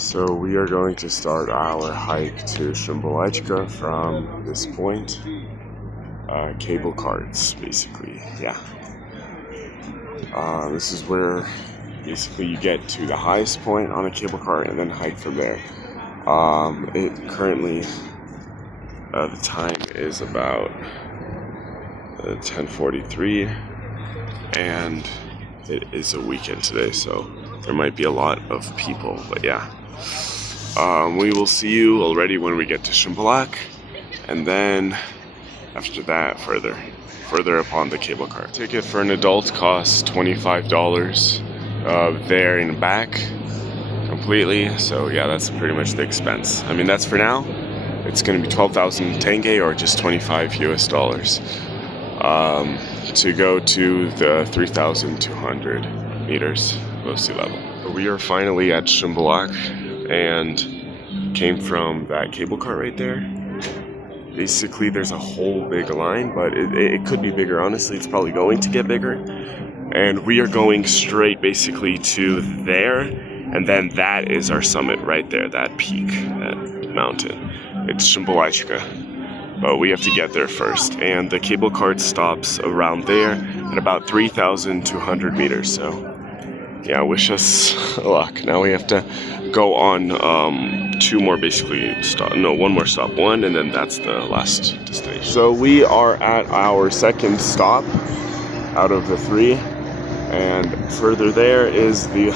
So we are going to start our hike to Shymbulachka from this point. Cable carts, basically, yeah. This is where basically you get to the highest point on a cable cart and then hike from there. It currently, the time is about 10:43, and it is a weekend today, so there might be a lot of people, but yeah. We will see you already when we get to Shymbulachka, and then after that further upon the cable car. Ticket for an adult costs $25 there and back completely, so yeah, that's pretty much the expense. I mean, that's for now. It's going to be 12,000 tenge, or just $25 US, to go to the 3,200 meters above sea level. We are finally at Shymbulachka and came from that cable car right there. Basically, there's a whole big line, but it could be bigger. Honestly, it's probably going to get bigger. And we are going straight basically to there, and then that is our summit right there, that peak, that mountain. It's Shymbulachka, but we have to get there first. And the cable cart stops around there at about 3,200 meters, so yeah, wish us luck. Now we have to go on two more basically one more stop, and then that's the last destination. So we are at our second stop out of the three, and further there is the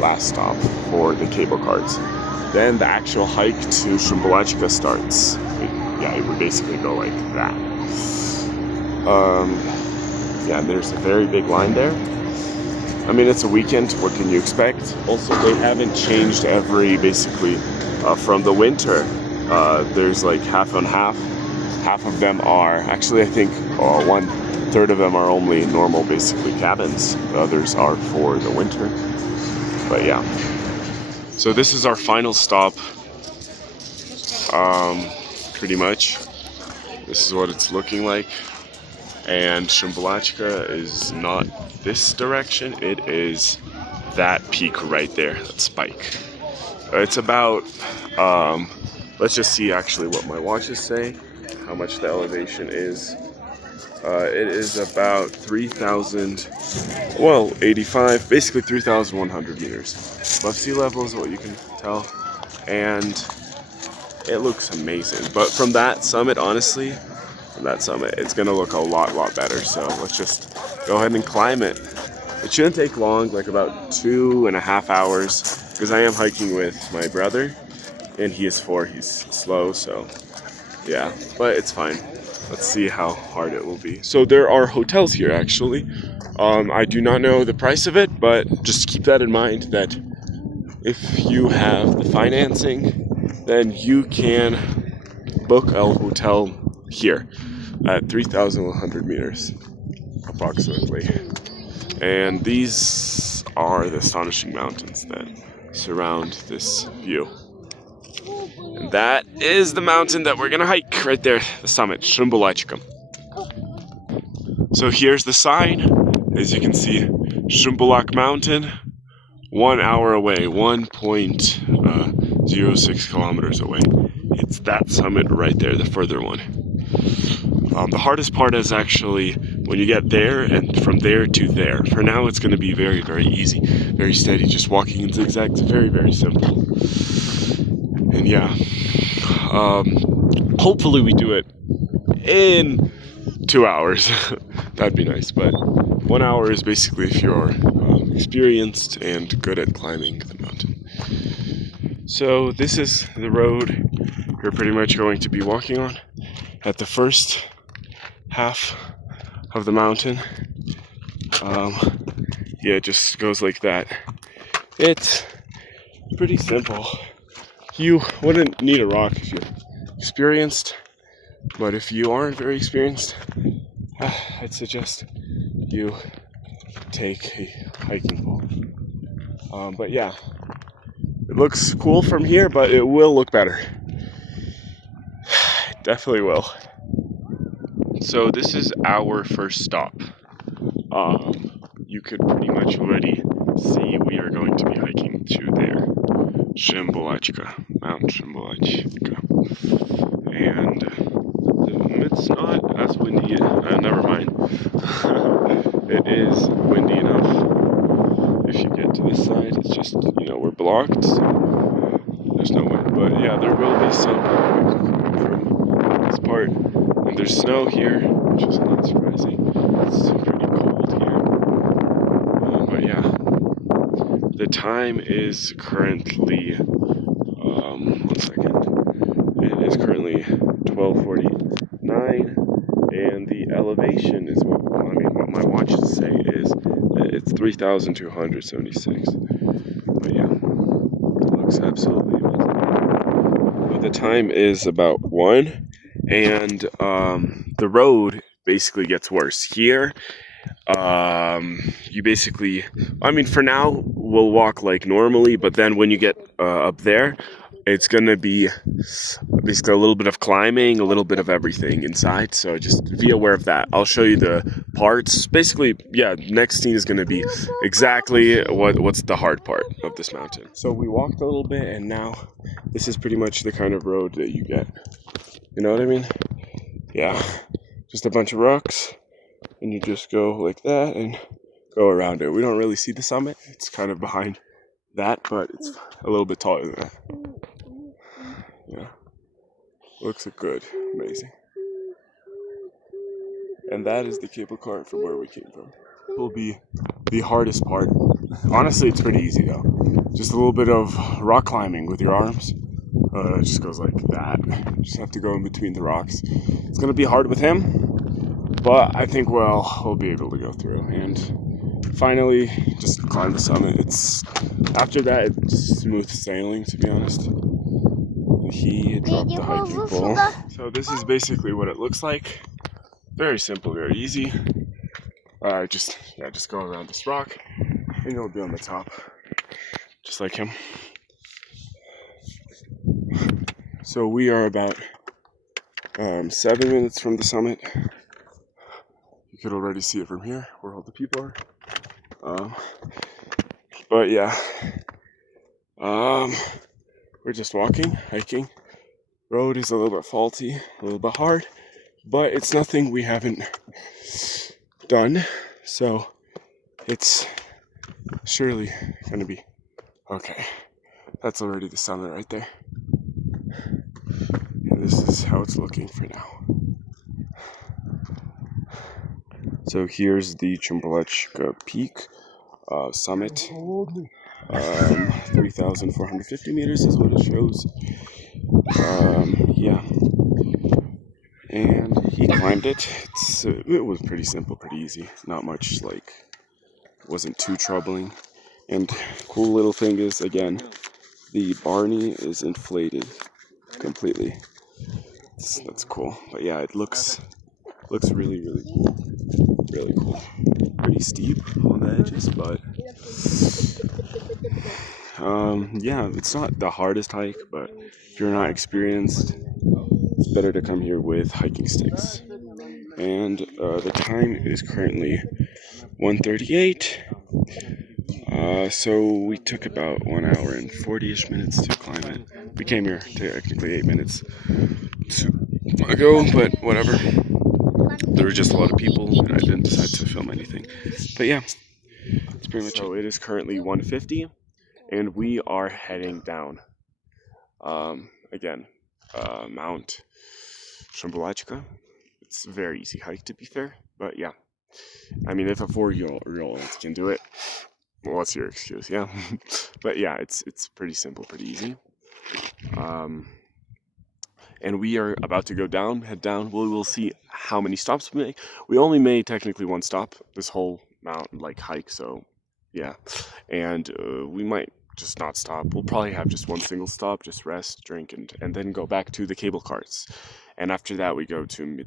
last stop for the cable carts. Then the actual hike to Shymbulachka starts. Yeah, it would basically go like that. Yeah, there's a very big line there. I mean, it's a weekend, what can you expect? Also, they haven't changed basically, from the winter. There's like half and half. Half of them are, actually I think 1/3 of them are only normal, basically, cabins. The others are for the winter. But yeah. So this is our final stop, pretty much. This is what it's looking like. And Shymbulachka is not this direction, it is that peak right there, that spike. It's about, let's just see actually what my watches say, how much the elevation is. It is about 85, basically 3,100 meters. Above sea level is what you can tell, and it looks amazing. But from that summit, honestly, it's gonna look a lot better. So let's just go ahead and climb it. It shouldn't take long, like about 2.5 hours, because I am hiking with my brother, and he is 4, he's slow, so yeah, but it's fine. Let's see how hard it will be. So there are hotels here, actually. I do not know the price of it, but just keep that in mind, that if you have the financing, then you can book a hotel here at 3,100 meters approximately. And these are the astonishing mountains that surround this view. And that is the mountain that we're gonna hike right there, the summit, Shymbulachka. So here's the sign. As you can see, Shymbulachka Mountain, 1 hour away, 1.06 kilometers away. It's that summit right there, the further one. The hardest part is actually when you get there and from there to there. For now, it's going to be very easy, very steady, just walking in zigzags, very simple. And yeah, hopefully we do it in 2 hours. That'd be nice, but 1 hour is basically if you're experienced and good at climbing the mountain. So this is the road we're pretty much going to be walking on at the first half of the mountain. Yeah, it just goes like that. It's pretty simple. You wouldn't need a rock if you're experienced, but if you aren't very experienced, I'd suggest you take a hiking pole. But yeah, it looks cool from here, but it will look better. It definitely will. So this is our first stop. You could pretty much already see we are going to be hiking to there. Shymbulachka, Mount Shymbulachka. And it's not as windy, never mind. It is windy enough. If you get to this side, it's just, you know, we're blocked, so there's no wind. But yeah, there will be some from this part. And there's snow here, which is not surprising. It's pretty cold here. But yeah, the time is currently, 1 second. It is currently 12:49, and the elevation is what my watches say is it's 3,276. But yeah, it looks absolutely amazing. But the time is about 1, and the road basically gets worse here. You basically, I mean, for now we'll walk like normally, but then when you get up there, it's gonna be basically a little bit of climbing, a little bit of everything inside, so just be aware of that. I'll show you the parts. Basically, yeah, next scene is gonna be exactly what's the hard part of this mountain. So we walked a little bit, and now this is pretty much the kind of road that you get. You know what I mean? Yeah, just a bunch of rocks, and you just go like that and go around it. We don't really see the summit. It's kind of behind that, but it's a little bit taller than that. Yeah, looks good, amazing. And that is the cable car from where we came from. It will be the hardest part. Honestly, it's pretty easy though. Just a little bit of rock climbing with your arms. It just goes like that. You just have to go in between the rocks. It's gonna be hard with him, but I think we'll be able to go through. And finally, just climb the summit. After that, it's smooth sailing, to be honest. He dropped the hiking pole. So this is basically what it looks like. Very simple, very easy. Just go around this rock, and you'll be on the top, just like him. So we are about 7 minutes from the summit. You could already see it from here, where all the people are. But yeah, we're just walking, hiking. Road is a little bit faulty, a little bit hard, but it's nothing we haven't done, so it's surely gonna be okay. That's already the summit right there. And this is how it's looking for now. So here's the Shymbulachka Peak summit. 3,450 meters is what it shows. Yeah. And he climbed it. It was pretty simple, pretty easy. Not much, like, wasn't too troubling. And cool little thing is, again, the Barney is inflated completely. That's cool. But yeah, it looks really, really cool. Really cool. Pretty steep on the edges, but yeah, it's not the hardest hike, but if you're not experienced, it's better to come here with hiking sticks. And the time is currently 1:38. So we took about 1 hour and 40-ish minutes to climb it. We came here technically 8 minutes ago, but whatever. There were just a lot of people, and I didn't decide to film anything. But yeah, it's pretty much. So it is currently 1:50, and we are heading down. Again, Mount Shymbulachka. It's a very easy hike, to be fair. But yeah, I mean, if a 4-year-old can do it, well, what's your excuse? Yeah. But yeah, it's pretty simple, pretty easy. And we are about to go down, head down. We will see how many stops we make. We only made technically 1 stop this whole mountain hike, so yeah. And we might just not stop. We'll probably have just 1 single stop, just rest, drink, and then go back to the cable carts. And after that, we go to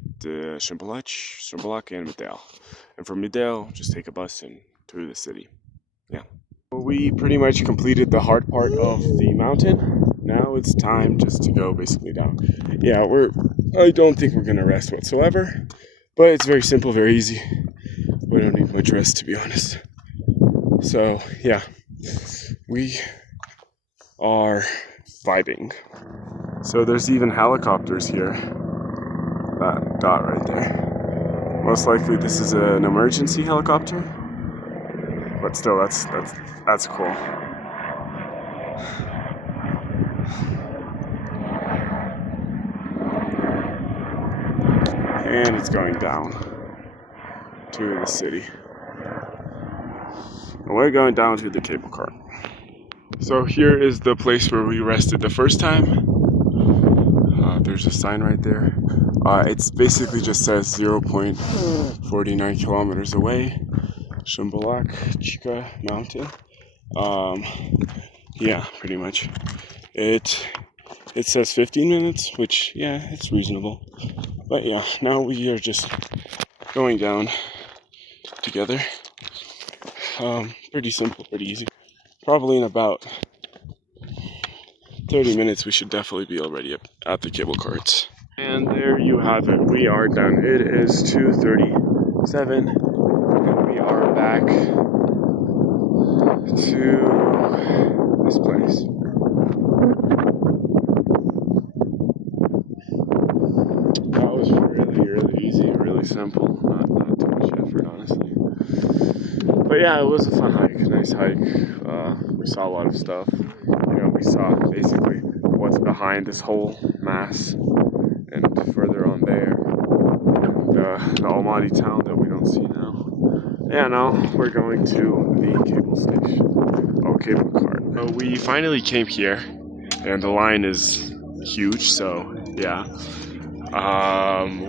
Shymbulachka and Midale. And from Midale, just take a bus and to the city. Yeah. We pretty much completed the hard part of the mountain. Now it's time just to go basically down. Yeah, I don't think we're gonna rest whatsoever, but it's very simple, very easy. We don't need much rest, to be honest. So yeah, we are vibing. So there's even helicopters here. That dot right there. Most likely this is an emergency helicopter. But still, that's cool. And it's going down to the city. And we're going down to the cable car. So here is the place where we rested the first time. There's a sign right there. It's basically just says 0.49 kilometers away. Shymbulachka Mountain. Yeah, pretty much. It says 15 minutes, which, yeah, it's reasonable. But yeah, now we are just going down together. Pretty simple, pretty easy. Probably in about 30 minutes we should definitely be already at the cable carts. And there you have it. We are done. It is 2:37 and we are back to this place. That was really easy, really simple. Not too much effort, honestly. But yeah, it was a fun hike, nice hike. We saw a lot of stuff. You know, we saw basically what's behind this whole mass, and further on there, the Almaty town that we don't see now. Yeah, now we're going to the cable station. Oh, cable cart. So we finally came here, and the line is huge, so yeah.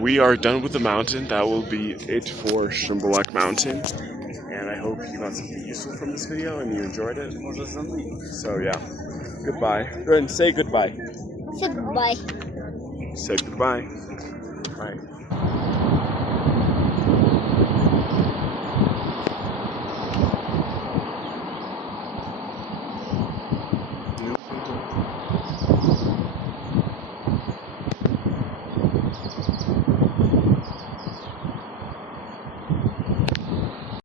We are done with the mountain. That will be it for Shymbulachka Mountain. And I hope you got something useful from this video and you enjoyed it. So yeah, goodbye. Go ahead and say goodbye. Say goodbye. Say goodbye. Bye.